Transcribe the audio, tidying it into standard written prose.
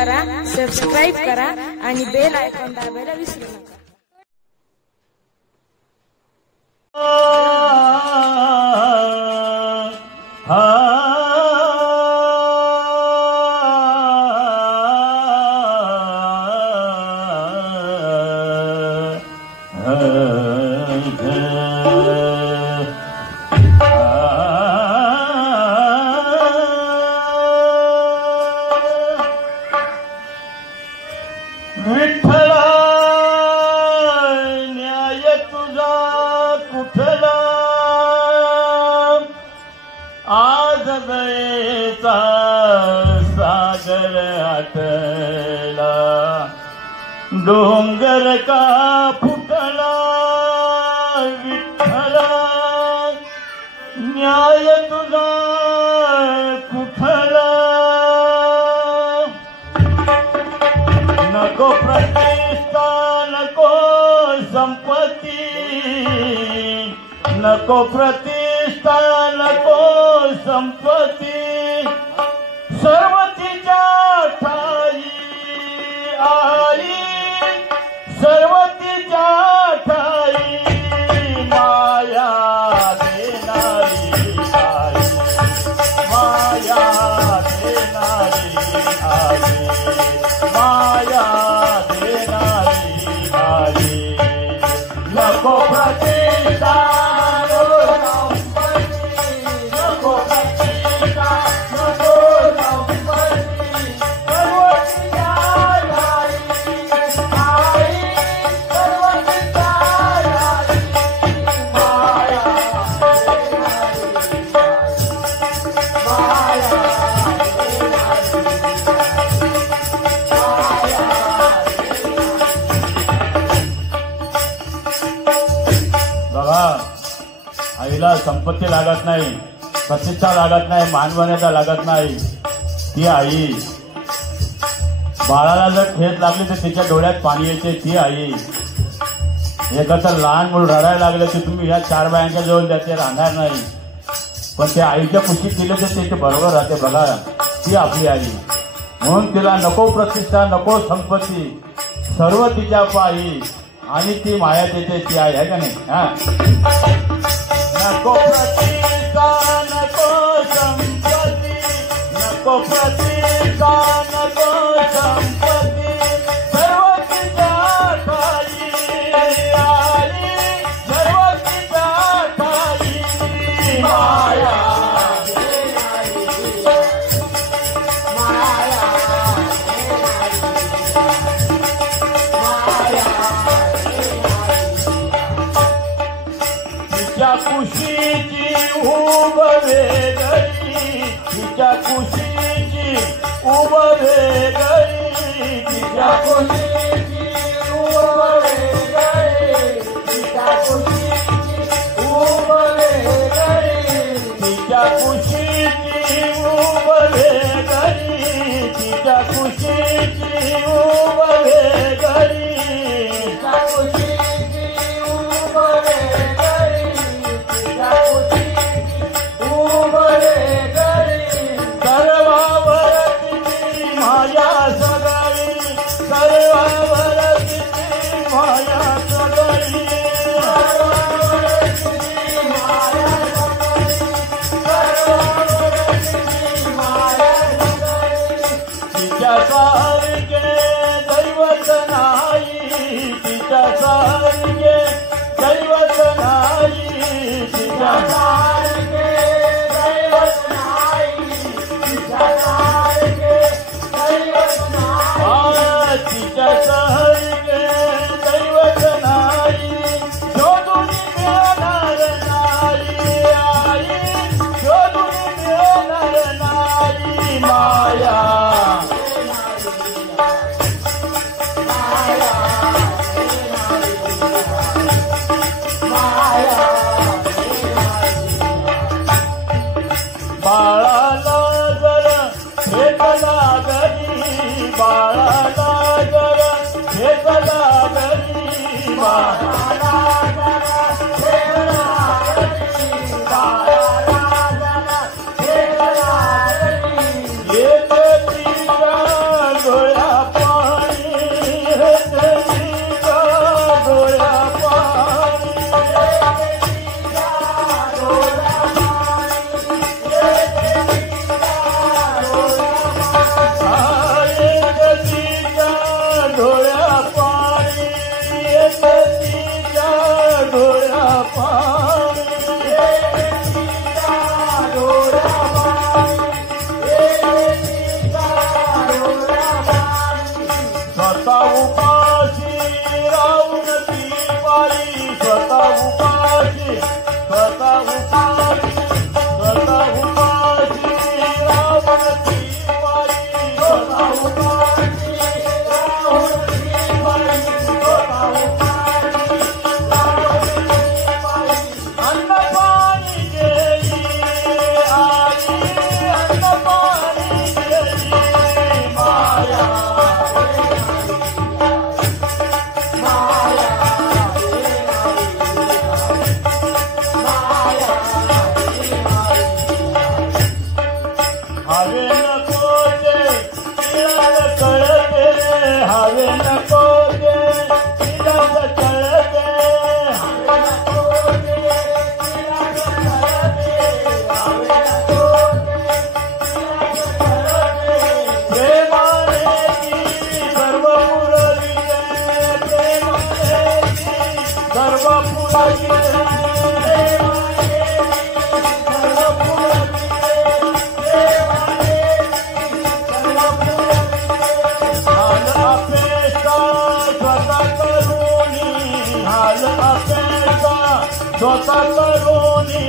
करा, सबस्क्राईब करा आणि बेल आयकॉन दाबायला विसरू नका. विठ्ठला न्याय तुझा कुठला, आज दयेचा सागर आटला, डोंगर का फुटला. विठ्ठला न्याय तुझा कुठला, नको प्रतिष्ठा नको संपत्ती, नको प्रतिष्ठा नको संपत्ती, सर्व तिच्या ठाई आई, सर्व तिच्या ठाई माया देणारी आई, माया देणारी आई, माया देणारी आई. नको प्रतिष्ठा नको संपत्ती, नको प्रतिष्ठा नको संपत्ती, सर्व तिच्या ठाई आई, सर्व तिच्या ठाई माया देणारी बघा. आईला संपत्ती लागत नाही, प्रतिष्ठा लागत नाही, मानवण्याचा लागत नाही. ती आई बाळाला जर ठेच लागली तर तिच्या डोळ्यात पाणी येते. ती आई एखादं लहान मूल रडायला लागलं की तुम्ही ह्या 4 बायांच्या जवळ त्याचे राहणार नाही, पण त्या आईच्या कुशीत दिलं तर ते बरोबर राहते. बघा ती आपली आई. म्हणून तिला नको प्रतिष्ठा नको संपत्ती, सर्व तिच्या पायी, आणि ती माया देते. ती आहे का नाही? हा. नको प्रतिष्ठा नको संपत्ती, नको प्रतिष्ठा नको संपत्ती, सर्व तिच्या ठाई आई, सर्व तिच्या ठाई माया तिच्या कुशीची उब वेगळी, तिच्या कुशीची उब वेगळी, तिच्या कुशीची उब वेगळी, तिच्या कुशीची उब वेगळी, तिच्या कुशीची उब वेगळी, तिच्या कुशीची उब वेगळी, तिच्या कुशीची उब वेगळी, तिच्या कुशीची उब वेगळी, सर्वावर तिची माया सगळी, सर्वावर तिची माया सगळी, सर्वावर तिची माया सगळी, सर्वावर तिची माया सगळी. तिच्या सारखे दैवत नाही, तिच्या सारखे दैवत नाही, तिच्या सारखे दैवत नाही, तिच्या सारखे दैवत नाही, तिच्या सारखे दैवत नाही, शोधून मिळणार नाही आई, शोधून मिळणार नाही माया. बाळाला जर ठेच लागली, बाळाला जर ठेच लागली, बाळाला जर ठेच लागली, बाळाला जर ठेच लागली, एक तिच्या डोळ्यात स्वतः करोनी